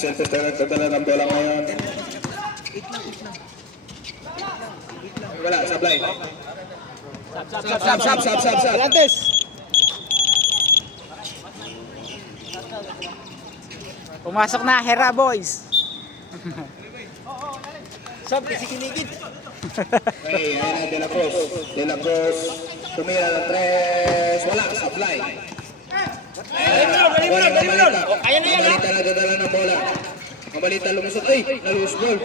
Silvestre nagdadala ng bola ngayon. Wala, sablay. Sab. Galantes! Pumasok na, Hera boys! Sab, kasi kinigid! Okay, ayan na De La Cruz. De La Cruz, tumira ng 3. Wala, sablay. Mamalita nagdadala ng bola. Mamalita lumusot. Ay, na-lose ball.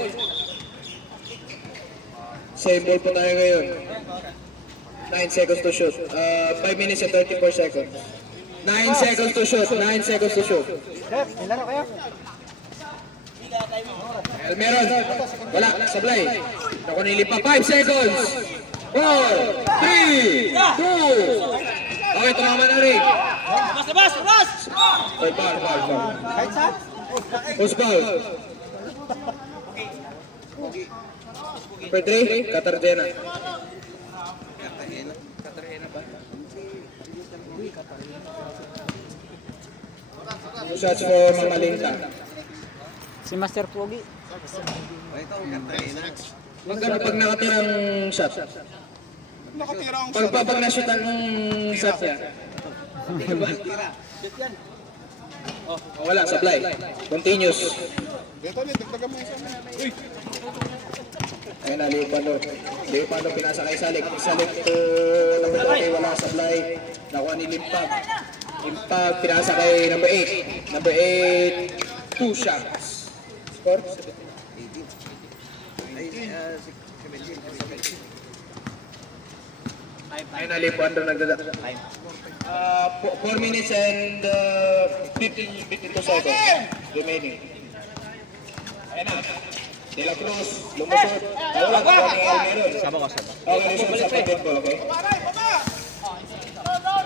Same ball po tayo ngayon. 9 seconds to shoot. 5 minutes and 34 seconds. 9 seconds to shoot. 9 seconds to shoot. Chef, nilaro kayo? Meron. Wala. Sablay. Naku nilipa. 5 seconds. 4, 3, 2. Okay, tumama na rin. Labas! Ay, foul. Kahit sa? Who's foul? Per 3, Katarjena. Two shots for Mamalinta. Si Master Pogi. Magkano pag nakatirang shot? Pag na-shoot ang shot niya. Oh, wala, supply. Continuous. Ayun na, Leo Pando pinasa kay Salik. Salik to number 2, wala supply. Nakuha ni Limpag. Limpag pinasa kay number 8. Number 8, 2 shots. Score? Ayun na, Leo Pando nagdada. 4 minutes and 52 seconds remaining. Ayun na. De La Cruz, lumusot. Wala ka ni Almeron. Okay, lumusot sa pagkit ko, okay?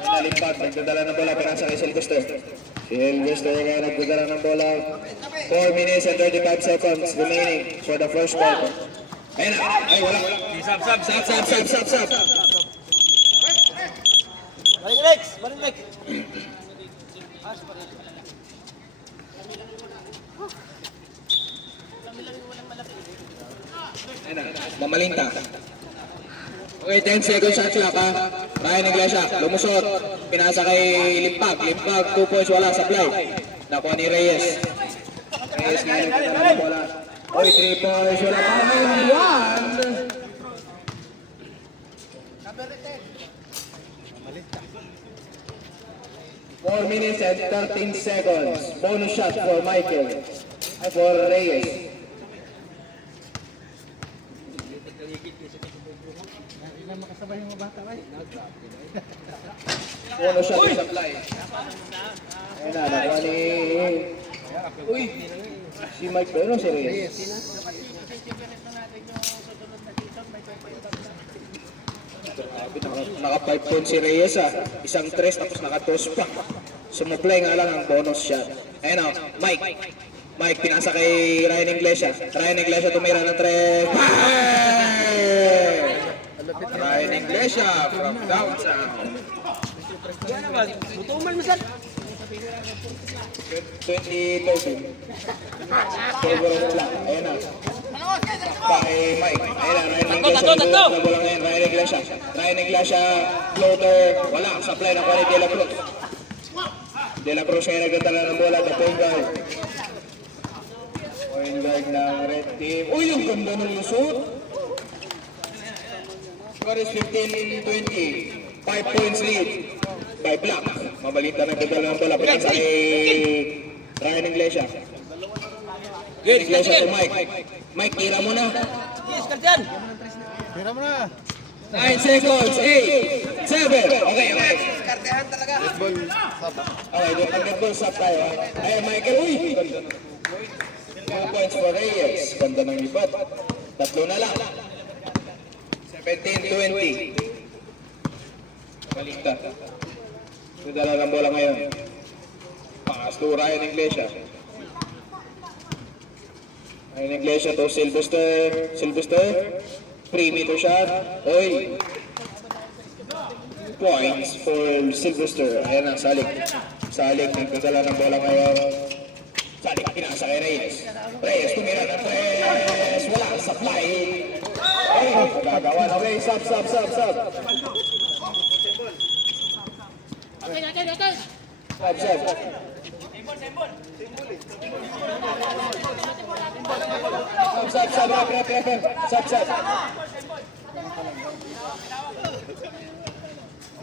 Nalimpag, nagdadala ng bola, pinasa kay Silvestre. Silvestre kaya nagdadala ng bola. 4 minutes and 35 seconds remaining for the first quarter. Ayun na. Ay, wala. Sab. Balik, Lex! Ayun na, Mamalinta. Okay, 10 seconds shot clock ha. Ryan Iglesia, lumusot. Pinasa kay Limpag. Limpag, 2 points, wala, supply. Nakuha ni Reyes. Reyes nga nagdadala ng bola. Oy, 3 points, wala pa. 1. 4 minutes and 13 seconds. Bonus shot for Michael. For Reyes. Bonus shot sa supply. Ayun na, nakuha ni... Uy! Si Mike Pero, si Reyes. Naka 5 points si Reyes ha. Isang 3 tapos naka 2 pa. Sumuplay nga lang ang bonus shot. Ayun o, Mike pinasa kay Ryan Iglesia. Ryan Iglesia tumira ng 3. Ryan Iglesia from downtown. Butuman mo saan? 2013. Ayun na. Kay Mike. Ayun na, Ryan Iglesia. Nabulang ngayon, Ryan Iglesia. Ryan Iglesia, floater. Wala, supply na kwa ni De La Cruz. De La Cruz ngayon nagdadala ng bola. The point guard. Point guard ng red team. Uy, yung ganda ng lusot. Score is 15-20. 5 points lead. By Black. Mabalita nagdadala ng bola. Pinasa kay Ryan Iglesia. Iglesia to Mike. Mike, tira mo na. Yes, Kardian! 9 seconds. 8, 7. Okay. Kardian talaga! Okay, pag-ball stop tayo. Ay, Michael. Uy! 2 points for Reyes. Ganda ng lipat. Tatlo na lang. 17-20. Balikta. Nadala ng bola ngayon. Pass to Ryan Iglesia. Ryan Iglesia to Silvestre. 3-meter shot. Oy. Points for Silvestre. Ayan na, Salik. Nagdadala ng bola ngayon. Salik, pinasa kay Reyes. Reyes, tumira ng 3. Wala, supply. Ay, magagawa na. Okay, sub. Sub. Sub.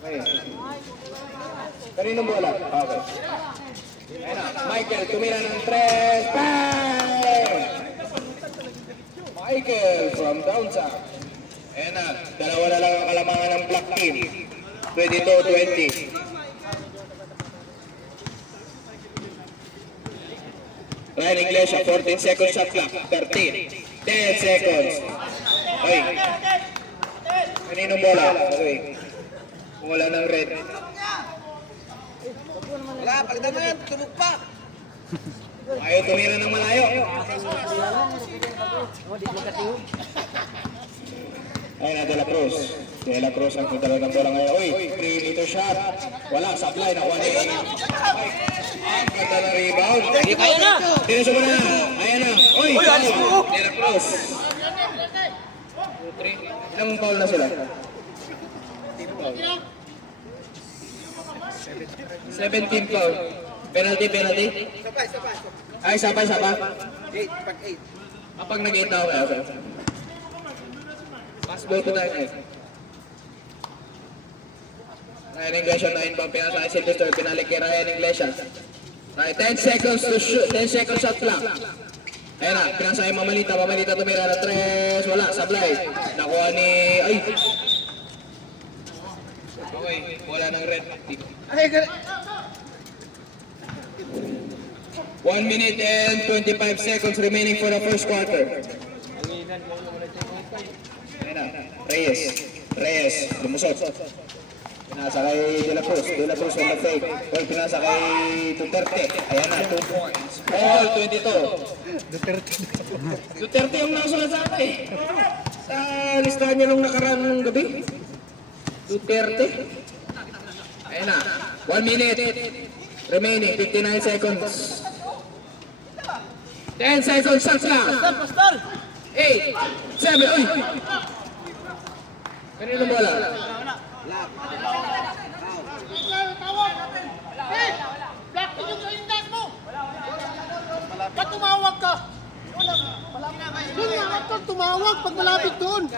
Okay. Kaninong bola? Okay. Ayan na, Michael, tumira ng 3. Bang! Michael from downside. Ayan na, dalawa na lang ang kalamangan ng black team. 22-20. Ryan Iglesia, 14 seconds shot clock. 13. 10 seconds. Okay. Kaninong bola? Okay. Wala ng red. Wala, pagdaan mo yan, tunog pa. Ayaw tumira ng malayo. Ayun na, De La Cruz. De La Cruz ang tutalo ng bola ngayon. Uy, 3-meter shot. Wala, supply. Nakuha ni ang ganda ng rebound. Hindi kaya na. Tinuso mo na. Ayan na. Uy, alis mo. De La Cruz. 2-3. Ilang foul na sila? 17 foul. Penalty. Ay, sapa. 8, pag 8. Kapag nag-8 na ako, okay. Passball ko tayo ngayon. Ryan Iglesia, 9 bang pinasa kay Sylvester, pinalik kay Ryan Iglesia. Right, 10 seconds to shoot, 10 seconds shot clock. Ayan na, pinasa kay Mamalita tumira na 3, wala, sablay. Nakuha ni, ay. Okay, wala ng red. 1 minute and 25 seconds remaining for the first quarter. Ayan na, Reyes, lumusot. Pinasa kay De La Cruz on the fake. Well, pinasa kay Duterte. Ayan na, 2 points. All 22. Duterte yung nasulat sa atin eh. Sa listahan niya nung nakaraan ng gabi. Duterte. Ayan na, 1 minute remaining, 59 seconds. 10 seconds shots lang. Pastor! 8, 7, uy! Kanino bola? Black, yung index mo! Ba't tumawag ka? Yun nga, ba't ka tumawag pag malapit doon?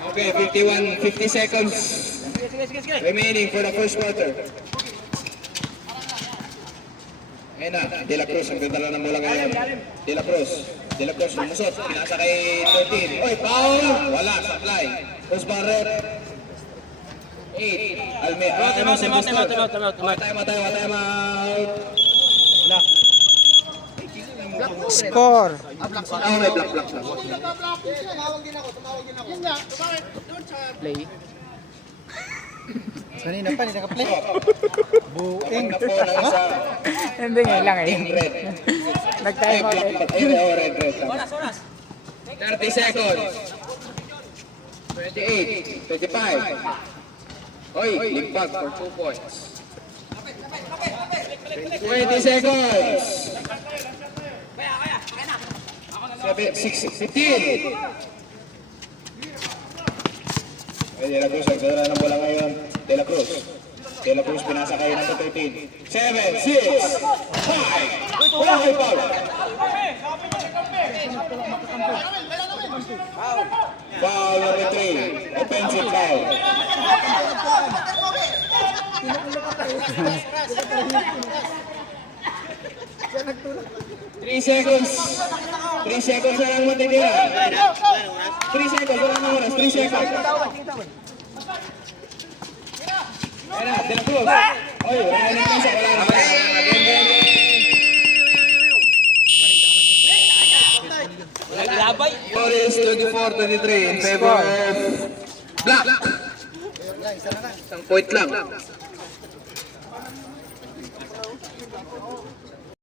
Okay, 50 seconds Sige. remaining for the first quarter. Ayan na, De La Cruz, ang ganda ng bola ngayon. De La Cruz, lumusot, pinasa kay 13. Oy, foul! Wala, supply. Cruz Barret. 8. Alme, time out. Score. Ah, may black. Yun nga, bakit? Doon sa... Play. Kanina pa, hindi naka-play. Kapag na po ng isa, Hindi nga lang team eh. red. Nag-time out eh. Red. 30 seconds. 28, 25. Oy, limpag for 2 points. 20 seconds. 15. De La Cruz, nagdala ng bola ngayon. De La Cruz, pinasa kayo ng 13. 7, 6, 5. Wala kayo foul. Foul number 3. Offensive foul. Three seconds na lang matitira. 3 seconds, wala na oras. 3 seconds. Ayan na, De La Cruz. Oy, wala na isa, wala na. Labay. Score is 24-23 in favor of Black. Isang point lang.